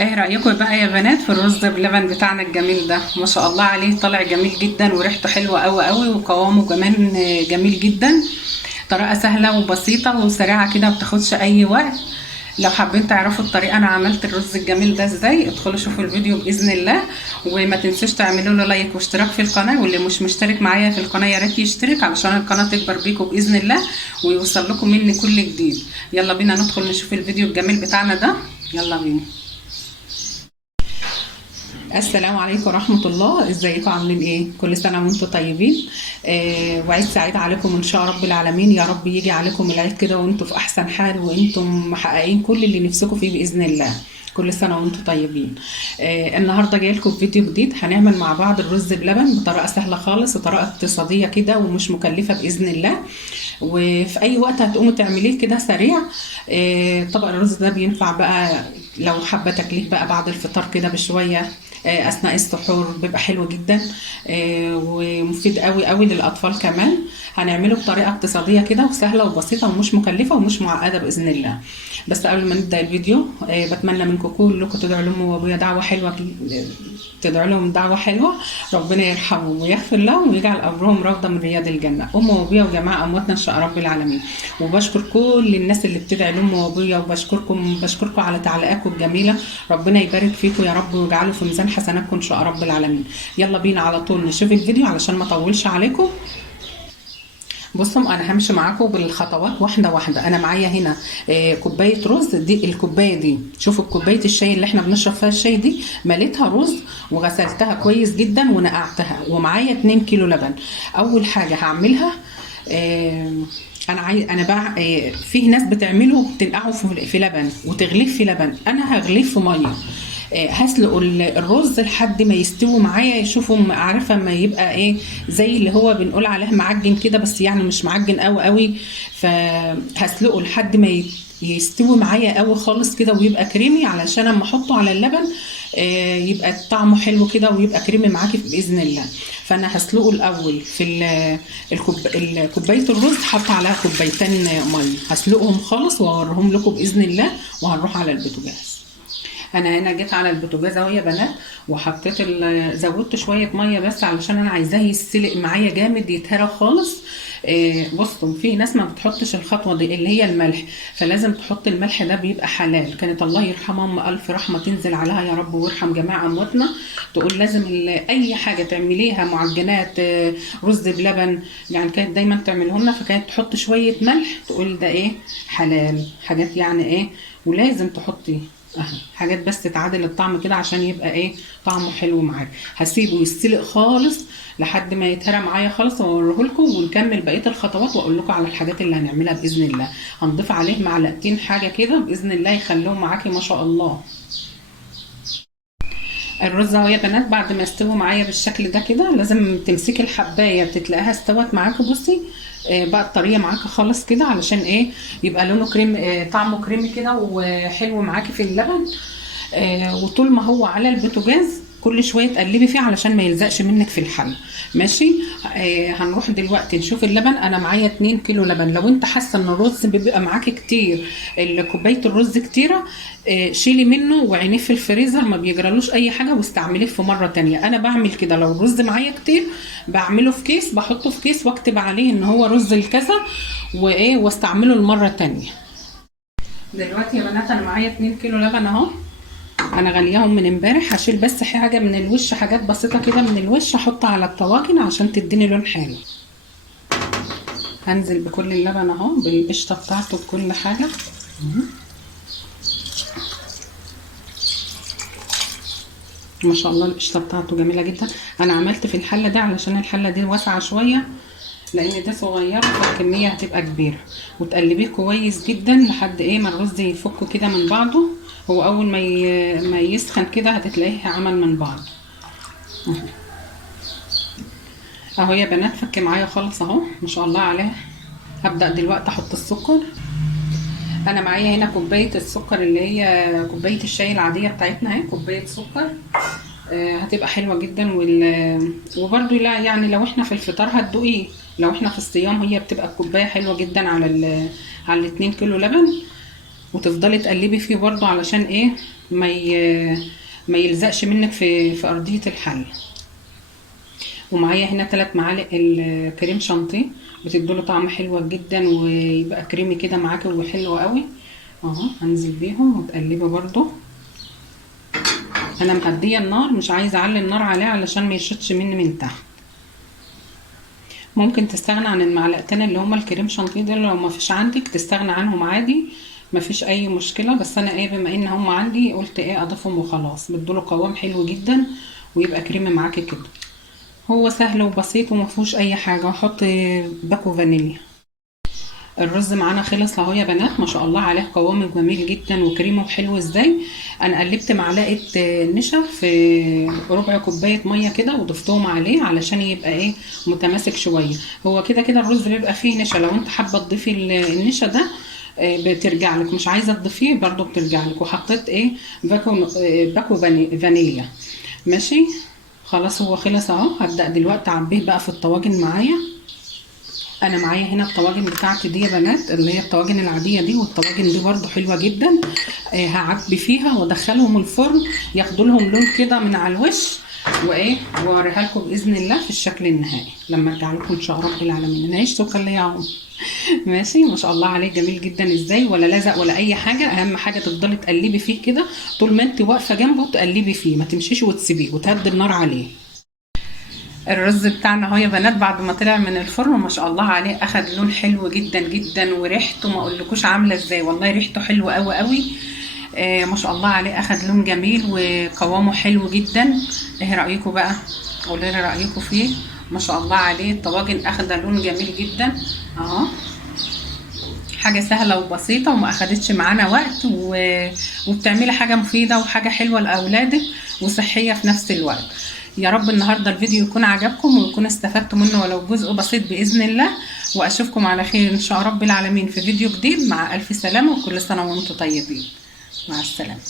ايه رأيكم بقى يا بنات في الرز بلبن بتاعنا الجميل ده؟ ما شاء الله عليه، طالع جميل جدا وريحته حلوة قوي قوي وقوامه كمان جميل جدا. طريقة سهلة وبسيطة وسريعة كده، مبتاخدش اي وقت. لو حابين تعرفوا الطريقة انا عملت الرز الجميل ده ازاي، ادخلوا شوفوا الفيديو بإذن الله. وما تنسوش تعملوا له لايك واشتراك في القناة، واللي مش مشترك معايا في القناة يا ريت يشترك علشان القناة تكبر بيكم بإذن الله ويوصل لكم مني كل جديد. يلا بينا ندخل نشوف الفيديو الجميل بتاعنا ده. يلا بينا. السلام عليكم ورحمة الله، ازيكم عاملين ايه؟ كل سنة وانتم طيبين. وعيد سعيد عليكم ان شاء رب العالمين. يا رب يجي عليكم العيد كده وانتم في احسن حال وانتم محققين كل اللي نفسكم فيه بإذن الله. كل سنة وانتم طيبين. النهاردة جاي لكم فيديو جديد، هنعمل مع بعض الرز بلبن بطريقة سهلة خالص وطريقة اقتصادية كده ومش مكلفة بإذن الله. وفي اي وقت هتقوموا تعمليه كده سريع. طبق الرز ده بينفع بقى لو حابة تاكليه بقى بعد الفطار كده بشوية، اثناء السحور بيبقى حلو جدا. ومفيد قوي قوي للاطفال كمان. هنعمله بطريقه اقتصاديه كده وسهله وبسيطه ومش مكلفه ومش معقده باذن الله. بس قبل ما نبدا الفيديو، بتمنى منكم كلكم تدعوا لامي وابويا دعوه حلوه، تدعوا لهم دعوه حلوه. ربنا يرحمهم ويغفر لهم ويجعل قبرهم روضه من رياض الجنه، ام وابويا وجماعه امواتنا ان شاء رب العالمين. وبشكر كل الناس اللي بتدعي لامي وابويا، وبشكركم على تعليقاتكم الجميله. ربنا يبارك فيكم يا رب ويجعله في ميزان حسناتكم ان شاء رب العالمين. يلا بينا على طول نشوف الفيديو علشان ما اطولش عليكم. بصوا انا همشي معاكم بالخطوات واحده واحده. انا معايا هنا كوبايه رز، دي الكوبايه دي، شوفوا كوبايه الشاي اللي احنا بنشرب فيها الشاي دي، مليتها رز وغسلتها كويس جدا ونقعتها، ومعايا 2 كيلو لبن. اول حاجه هعملها، انا بقى في ناس بتعمله بتنقعه في لبن وتغليه في لبن، انا هغليه في ميه. هسلق الرز لحد ما يستوي معايا. يشوفوا عارفه ما يبقى ايه، زي اللي هو بنقول عليه معجن كده، بس يعني مش معجن قوي قوي. فهسلقه لحد ما يستوي معايا قوي خالص كده ويبقى كريمي، علشان اما احطه على اللبن يبقى طعمه حلو كده ويبقى كريمي معاكي باذن الله. فانا هسلقه الاول في كوبايه الرز، حط عليها كوبايتين ميه، هسلقهم خالص واوريهم لكم باذن الله. وهنروح على البوتاجاز. انا هنا جيت على البوتاجاز اهو يا بنات، وحطيت زودت شويه ميه بس علشان انا عايزاه يتسلق معايا جامد، يتهرى خالص. بصوا في ناس ما بتحطش الخطوه دي اللي هي الملح، فلازم تحط الملح، ده بيبقى حلال. كانت الله يرحمها ام الف رحمه تنزل عليها يا رب ويرحم جميع امواتنا، تقول لازم اي حاجه تعمليها معجنات، رز بلبن يعني، كانت دايما تعمله لنا. فكانت تحط شويه ملح، تقول ده ايه، حلال، حاجات يعني ايه، ولازم تحطي حاجات بس تعادل الطعم كده عشان يبقى ايه، طعمه حلو معاك. هسيبه يستلق خالص لحد ما يتهرى معايا خالص، واوريه لكم ونكمل بقيه الخطوات واقول لكم على الحاجات اللي هنعملها باذن الله. هنضيف عليه معلقتين حاجه كده باذن الله يخلوهم معاكي ما شاء الله. الرز اهو يا بنات بعد ما استوى معايا بالشكل ده كده، لازم تمسكي الحبايه بتلاقيها استوت معاكي. بصي بقت طريه معاكي خالص كده، علشان ايه، يبقى لونه كريم، طعمه كريمي كده وحلو معاكي في اللبن. وطول ما هو على البوتاجاز كل شويه تقلبي فيه علشان ما يلزقش منك في الحل. ماشي. هنروح دلوقتي نشوف اللبن. انا معايا 2 كيلو لبن. لو انت حاسه ان الرز بيبقى معاكي كتير، كوبايه الرز كتيره، شيلي منه وعينيه في الفريزر، ما بيجرالوش اي حاجه، واستعمليه في مره تانية. انا بعمل كده لو الرز معايا كتير بعمله في كيس، بحطه في كيس واكتب عليه ان هو رز الكذا وايه، واستعمله المره تانية. دلوقتي يا بنات انا معايا 2 كيلو لبن اهو، انا غلياهم من امبارح. هشيل بس حاجه من الوش، حاجات بسيطه كده من الوش احطها على الطواجن عشان تديني لون حلو. هنزل بكل اللبن اهو بالقشطه بتاعته بكل حاجه. ما شاء الله القشطه بتاعته جميله جدا. انا عملت في الحله دي علشان الحله دي واسعه شويه، لان دي صغيره فالكميه هتبقى كبيره. وتقلبيه كويس جدا لحد ايه ما الرز يفك كده من بعضه. هو اول ما يسخن كده هتلاقيه عمل من بعض اهو يا بنات. فك معايا خالص اهو ما شاء الله عليه. هبدا دلوقتي احط السكر. انا معايا هنا كوبايه السكر اللي هي كوبايه الشاي العاديه بتاعتنا اهي، كوبايه سكر. هتبقى حلوه جدا. وبرده لا يعني لو احنا في الفطار هتدوقيه، لو احنا في الصيام هي بتبقى الكوبايه حلوه جدا على 2 كيلو لبن. وتفضلي تقلبي فيه برضو علشان ايه ما يلزقش منك في ارضيه الحل. ومعايا هنا 3 معالق الكريم شانتيه، بتدوله طعم حلو جدا ويبقى كريمي كده معاكي وحلو قوي اهو. هنزل بيهم وتقلبي برضو. انا مهديه النار، مش عايزه اعلي النار عليه علشان ما يشطش مني من تحت. ممكن تستغنى عن المعلقتين اللي هما الكريم شانتيه دول، لو ما فيش عندك تستغنى عنهم عادي، ما فيش اي مشكله. بس انا ايه، بما ان هما عندي قلت ايه اضيفهم وخلاص. بتدوله قوام حلو جدا ويبقى كريمي معاكي كده. هو سهل وبسيط وما فيهوش اي حاجه. واحط باكو فانيليا. الرز معانا خلص اهو يا بنات، ما شاء الله عليه قوامه جميل جدا وكريمه وحلو ازاي. انا قلبت معلقه نشا في ربع كوبايه ميه كده وضفتهم عليه علشان يبقى ايه متماسك شويه. هو كده كده الرز بيبقى فيه نشا، لو انت حابه تضيفي النشا ده بترجع لك، مش عايزه تضيفيه برضو بترجع لك. وحطيت ايه باكو فانيليا. ماشي خلاص هو خلص اهو. هبدا دلوقتي اعبيه بقى في الطواجن معايا. انا معايا هنا الطواجن بتاعتي دي يا بنات، اللي هي الطواجن العاديه دي، والطواجن دي برضو حلوه جدا. هعبي فيها وادخلهم الفرن ياخدوا لهم لون كده من على الوش، وايه واوريها لكم باذن الله في الشكل النهائي لما ارجع لكم ان شاء رب العالمين. نعيش سكر ليا عمر. ماشي ما شاء الله عليه جميل جدا ازاي، ولا لزق ولا اي حاجه. اهم حاجه تفضلي تقلبي فيه كده طول ما انت واقفه جنبه، تقلبي فيه ما تمشيش وتسيبيه وتهدي النار عليه. الرز بتاعنا اهو يا بنات بعد ما طلع من الفرن ما شاء الله عليه اخد لون حلو جدا جدا، وريحته ما اقولكوش عامله ازاي، والله ريحته حلوه قوي قوي. ما شاء الله عليه اخد لون جميل وقوامه حلو جدا. ايه رايكم بقى؟ قولوا لي رايكم فيه. ما شاء الله عليه الطواجن اخده لون جميل جدا اهو. حاجه سهله وبسيطه وما اخدتش معانا وقت وبتعملي حاجه مفيده وحاجه حلوه لاولادك وصحيه في نفس الوقت. يا رب النهارده الفيديو يكون عجبكم ويكون استفدتوا منه ولو جزء بسيط باذن الله. واشوفكم على خير ان شاء رب العالمين في فيديو جديد. مع الف سلامه وكل سنه وانتم طيبين. مع السلامه.